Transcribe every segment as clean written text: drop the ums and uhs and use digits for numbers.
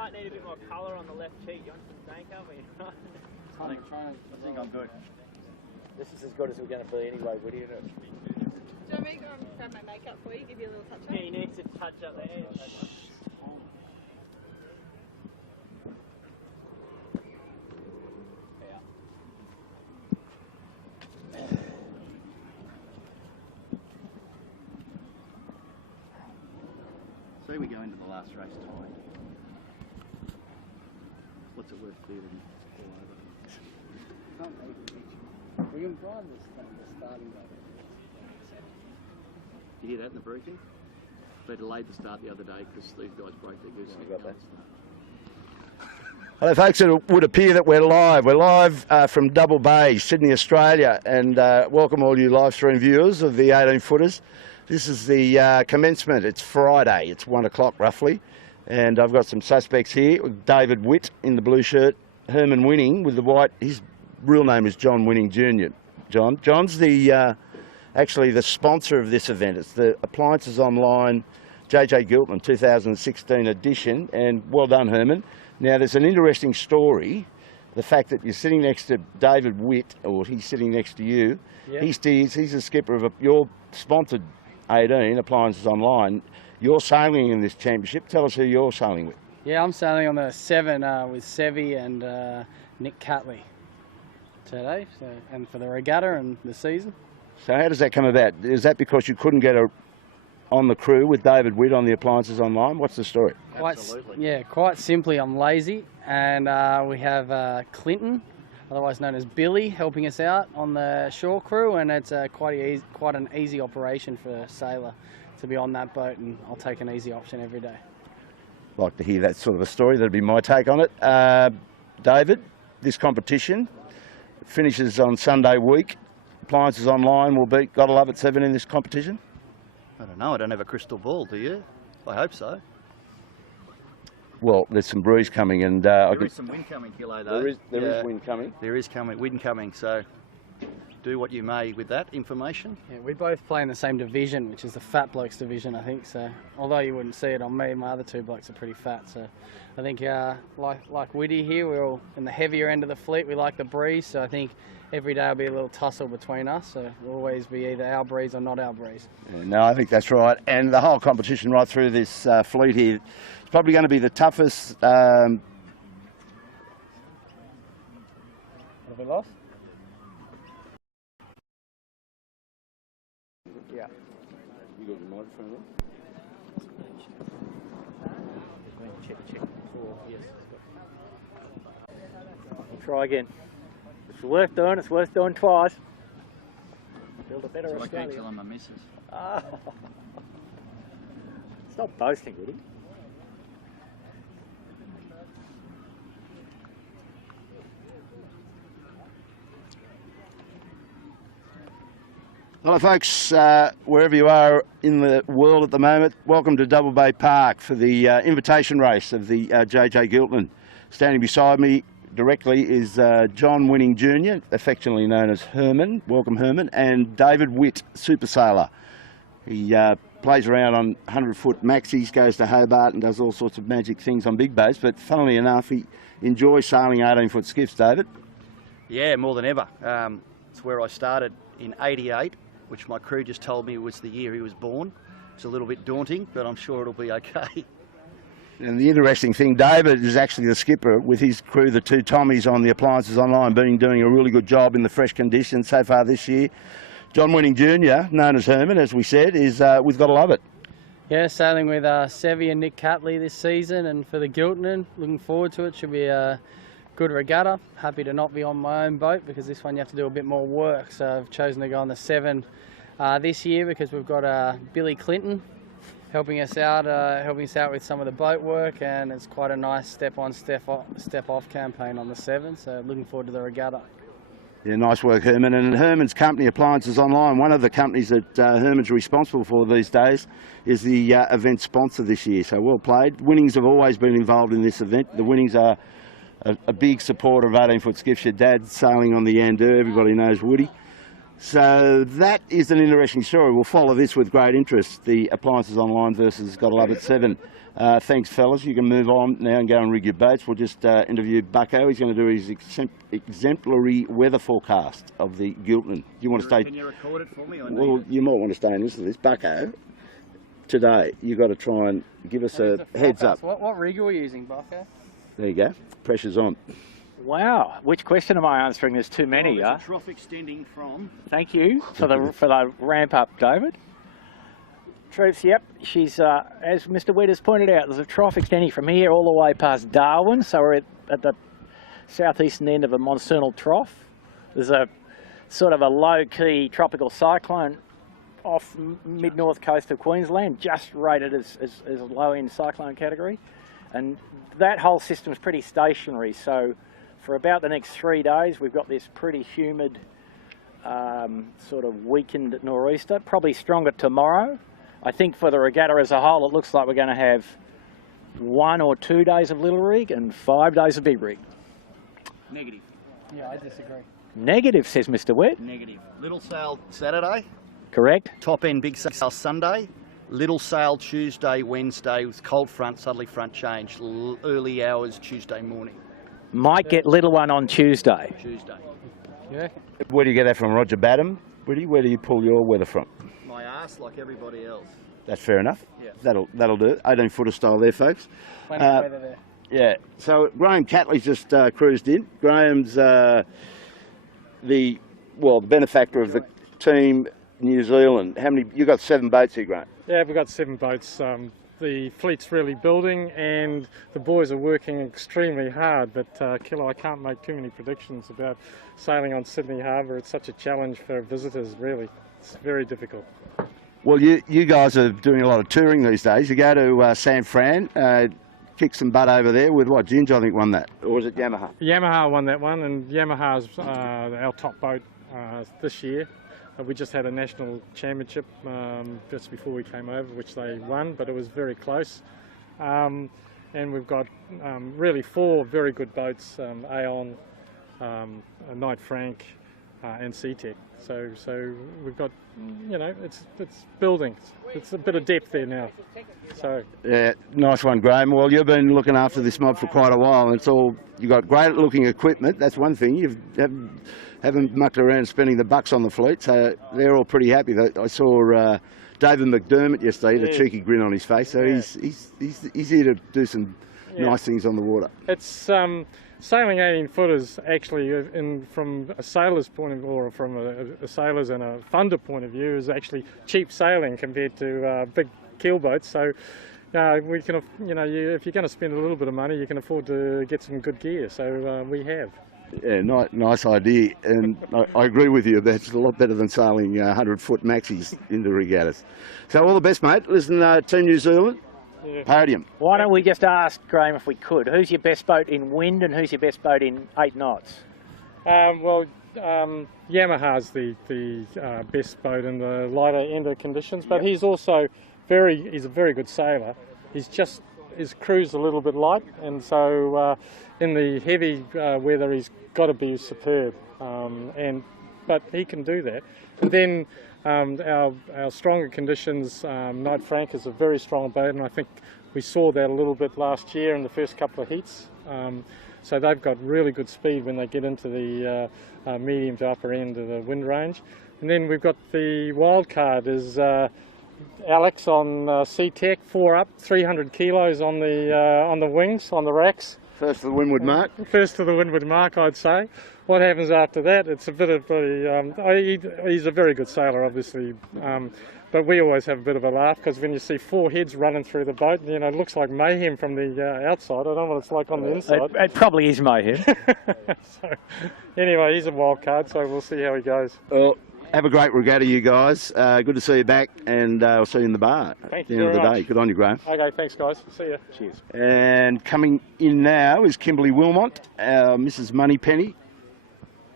might need a bit more colour on the left cheek. You want some stank up? I think I'm good. This is as good as we're going to be anyway, Woody, isn't it? Do you want me to go and grab my makeup for you, give you a little touch up? Yeah, you need to touch up there. So we go into the last race tonight. What's it worth clearing all over? We can drive the starting line. You hear that in the briefing? They delayed the start the other day because these guys broke their goose. I got that. Hello folks, it would appear that we're live. We're live from Double Bay, Sydney, Australia, and welcome all you live stream viewers of the 18 footers. This is the commencement. It's Friday, it's 1 o'clock roughly, and I've got some suspects here. David Witt in the blue shirt, Herman Winning with the white. His real name is John Winning Jr. John's the actually the sponsor of this event. It's the Appliances Online Giltinan 2016 edition, and well done, Herman. Now, there's an interesting story, the fact that you're sitting next to David Witt, or he's sitting next to you. Yep. He's the skipper of your sponsored 18, Appliances Online. You're sailing in this championship. Tell us who you're sailing with. Yeah, I'm sailing on the 7 with Sevi and Nick Catley today, and for the regatta and the season. So how does that come about? Is that because you couldn't get on the crew with David Witt on the Appliances Online? What's the story? Absolutely. Yeah, quite simply, I'm lazy, and we have Clinton, otherwise known as Billy, helping us out on the shore crew, and it's quite an easy operation for a sailor to be on that boat, and I'll take an easy option every day. Like to hear that sort of a story. That'd be my take on it. David, this competition finishes on Sunday week. Appliances Online will beat Gotta Love It 7 in this competition? I don't know, I don't have a crystal ball, do you? I hope so. Well, there's some breeze coming, and there is some wind coming, Kilo, though. There is wind coming. There is wind coming, so do what you may with that information. Yeah, we both play in the same division, which is the fat blokes division, I think. So, although you wouldn't see it on me, my other two blokes are pretty fat. So, I think like Woody here, we're all in the heavier end of the fleet. We like the breeze, so I think every day will be a little tussle between us. So, it'll always be either our breeze or not our breeze. Yeah, no, I think that's right. And the whole competition right through this fleet here, it's probably going to be the toughest. What have we lost? Yeah. You got the microphone on? Check. Yes. Try again. It's worth doing. It's worth doing twice. Build a better That's Australia. what I keep telling my missus. Oh. It's not boasting, Woody. Hello folks, wherever you are in the world at the moment, welcome to Double Bay Park for the invitation race of the Giltinan. Standing beside me directly is John Winning Jr., affectionately known as Herman, welcome Herman, and David Witt, super sailor. He plays around on 100-foot maxis, goes to Hobart and does all sorts of magic things on big boats, but funnily enough he enjoys sailing 18-foot skiffs, David. Yeah, more than ever. It's where I started in '88. Which my crew just told me was the year he was born. It's a little bit daunting, but I'm sure it'll be okay. And the interesting thing, David is actually the skipper with his crew, the two Tommies on the Appliances Online, doing a really good job in the fresh conditions so far this year. John Winning Jr., known as Herman, as we said, is we've got to love it. Yeah, sailing with Sevi and Nick Catley this season, and for the Giltinan, looking forward to it. Should be a good regatta. Happy to not be on my own boat because this one you have to do a bit more work. So I've chosen to go on the 7 this year because we've got Billy Clinton helping us out with some of the boat work, and it's quite a nice step-on, step-off campaign on the 7. So looking forward to the regatta. Yeah, nice work, Herman. And Herman's company, Appliances Online, one of the companies that Herman's responsible for these days, is the event sponsor this year. So well played. Winnings have always been involved in this event. The Winnings are a big supporter of 18-foot skiffs. Your dad's sailing on the Yander, everybody knows Woody. So that is an interesting story. We'll follow this with great interest. The Appliances Online versus Gotta Love at 7. Thanks, fellas. You can move on now and go and rig your boats. We'll just interview Bucko. He's going to do his exemplary weather forecast of the Giltinan. Do you want to stay? Can you record it for me? Well, you might want to stay and listen to this. Bucko, today you've got to try and give us a heads up. What rig are we using, Bucko? There you go. Pressure's on. Wow, which question am I answering? There's too many. There's a trough extending from... Thank you for the ramp up, David. Troops, yep, she's, as Mr. Witt has pointed out, there's a trough extending from here all the way past Darwin, so we're at the southeastern end of a monsoonal trough. There's a sort of a low-key tropical cyclone off mid-north coast of Queensland, just rated as low-end cyclone category, and that whole system's pretty stationary, so for about the next 3 days we've got this pretty humid sort of weakened nor'easter, probably stronger tomorrow. I think for the regatta as a whole, it looks like we're going to have 1 or 2 days of little rig and 5 days of big rig. Negative. Yeah, I disagree. Negative, says Mr. Wett. Negative. Little sail Saturday. Correct. Top end big sail Sunday. Little sail Tuesday, Wednesday with cold front, southerly front change. Early hours Tuesday morning. Might get little one on Tuesday. Tuesday. Yeah. Where do you get that from, Roger Badham? Where do you pull your weather from? My arse like everybody else. That's fair enough. Yeah. That'll do it. 18-footer style there, folks. Plenty of weather there. Yeah. So Graham Catley's just cruised in. Graham's the benefactor of the team New Zealand. How many? You got 7 boats here, Graham? Yeah, we've got 7 boats. The fleet's really building and the boys are working extremely hard, but Killer, I can't make too many predictions about sailing on Sydney Harbour. It's such a challenge for visitors, really. It's very difficult. Well, you guys are doing a lot of touring these days. You go to San Fran, kick some butt over there with what? Ginge, I think, won that. Or was it Yamaha? Yamaha won that one, and Yamaha's our top boat this year. We just had a national championship just before we came over, which they won, but it was very close. And we've got really 4 very good boats, Aon, Knight Frank, and SeaTech. So we've got, it's building. It's a bit of depth there now. So yeah, nice one, Graham. Well, you've been looking after this mob for quite a while, and you've got great looking equipment. That's one thing. You haven't mucked around spending the bucks on the fleet, so they're all pretty happy. I saw David McDermott yesterday, had a cheeky grin on his face. So he's here to do some nice things on the water. it's sailing 18-footers actually, from a sailor's point of view, or from a sailor's and a funder point of view, is actually cheap sailing compared to big keel boats. So we can, if you're going to spend a little bit of money, you can afford to get some good gear. So we have. Yeah, nice idea, and I agree with you. That's a lot better than sailing 100-foot maxis into regattas. So all the best, mate. Listen, Team New Zealand, podium. Why don't we just ask, Graham, if we could, who's your best boat in wind and who's your best boat in 8 knots? Yamaha's the best boat in the lighter end of conditions, but he's also he's a very good sailor. His crew's a little bit light, and so in the heavy weather he's got to be superb, but he can do that. And then our stronger conditions, Knight Frank is a very strong boat, and I think we saw that a little bit last year in the first couple of heats. So they've got really good speed when they get into the medium to upper end of the wind range. And then we've got the wild card is Alex on SeaTech, 4 up, 300 kilos on the wings, on the racks. First to the windward mark. First to the windward mark, I'd say. What happens after that? It's a bit of he's a very good sailor, obviously, but we always have a bit of a laugh because when you see 4 heads running through the boat, it looks like mayhem from the outside. I don't know what it's like on the inside. It probably is mayhem. So, anyway, he's a wild card, so we'll see how he goes. Well, have a great regatta, you guys. Good to see you back, and I'll see you in the bar at the end of the day. Good on you, Graham. Okay, thanks, guys. See you. Cheers. And coming in now is Kimberly Wilmot, Mrs. Moneypenny.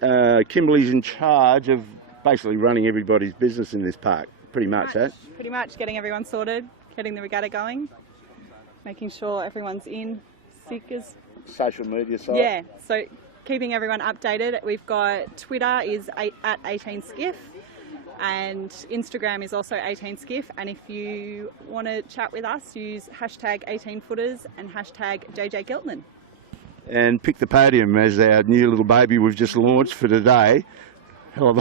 Kimberly's in charge of basically running everybody's business in this park, pretty much, eh? Pretty much getting everyone sorted, getting the regatta going, making sure everyone's in, seekers. Social media side. Yeah, so keeping everyone updated. We've got Twitter is at 18skiff, and Instagram is also 18skiff. And if you want to chat with us, use hashtag 18footers and hashtag JJ Giltinan. And Pick the Podium as our new little baby we've just launched for today. Hell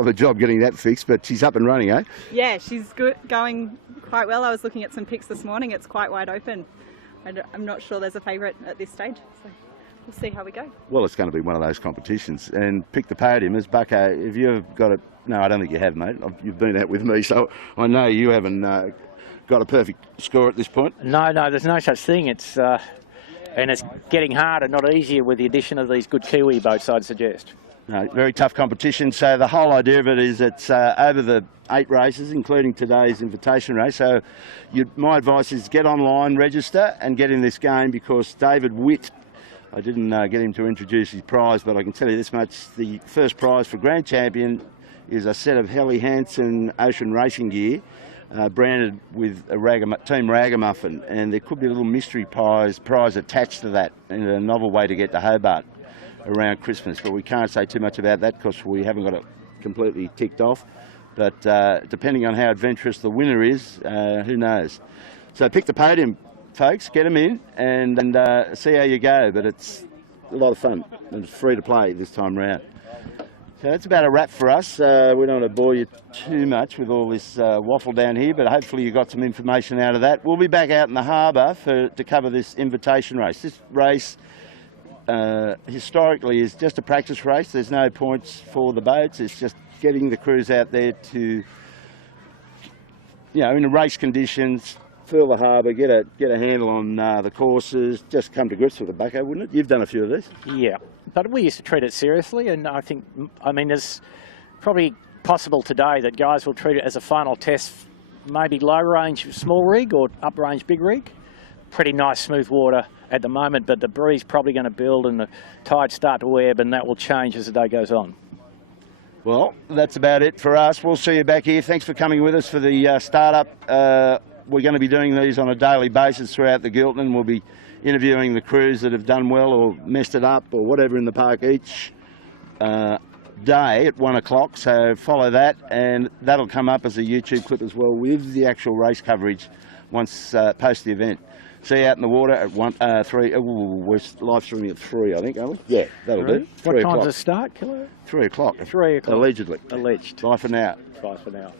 of a job getting that fixed, but she's up and running, eh? Yeah, she's going quite well. I was looking at some pics this morning. It's quite wide open. I'm not sure there's a favourite at this stage, so we'll see how we go. Well, it's going to be one of those competitions. And Pick the Podium, as Bucko, have you ever got it? No, I don't think you have, mate. You've been out with me, so I know you haven't got a perfect score at this point. No, there's no such thing. It's and it's getting harder, not easier, with the addition of these good Kiwi boats, I'd suggest. No, very tough competition. So the whole idea of it is it's over the 8 races, including today's invitation race. So my advice is get online, register and get in this game, because David Witt, I didn't get him to introduce his prize, but I can tell you this much. The first prize for Grand Champion is a set of Helly Hansen Ocean Racing gear, branded with a Team Ragamuffin, and there could be a little mystery prize attached to that, and a novel way to get to Hobart around Christmas, but we can't say too much about that because we haven't got it completely ticked off. But depending on how adventurous the winner is, who knows. So Pick the Podium, folks, get them in and see how you go. But it's a lot of fun and it's free to play this time round. So that's about a wrap for us. We don't want to bore you too much with all this waffle down here, but hopefully you got some information out of that. We'll be back out in the harbour to cover this invitation race. This race historically is just a practice race. There's no points for the boats. It's just getting the crews out there to, in the race conditions, feel the harbour, get a handle on the courses, just come to grips with the bucko, wouldn't it? You've done a few of these. Yeah, but we used to treat it seriously, and I mean, there's probably possible today that guys will treat it as a final test, maybe low range small rig or up range big rig. Pretty nice smooth water at the moment, but the breeze probably going to build and the tides start to ebb, and that will change as the day goes on. Well, that's about it for us. We'll see you back here. Thanks for coming with us for the start-up. We're going to be doing these on a daily basis throughout the Giltinan. We'll be interviewing the crews that have done well or messed it up or whatever in the park each day at 1 o'clock. So follow that, and that'll come up as a YouTube clip as well with the actual race coverage once post the event. See you out in the water at 3. We're live streaming at 3, I think, aren't we? Yeah, that'll do. What time does it start, Kilo? 3 o'clock. 3 o'clock. Allegedly. Alleged. Bye for now. Bye for now.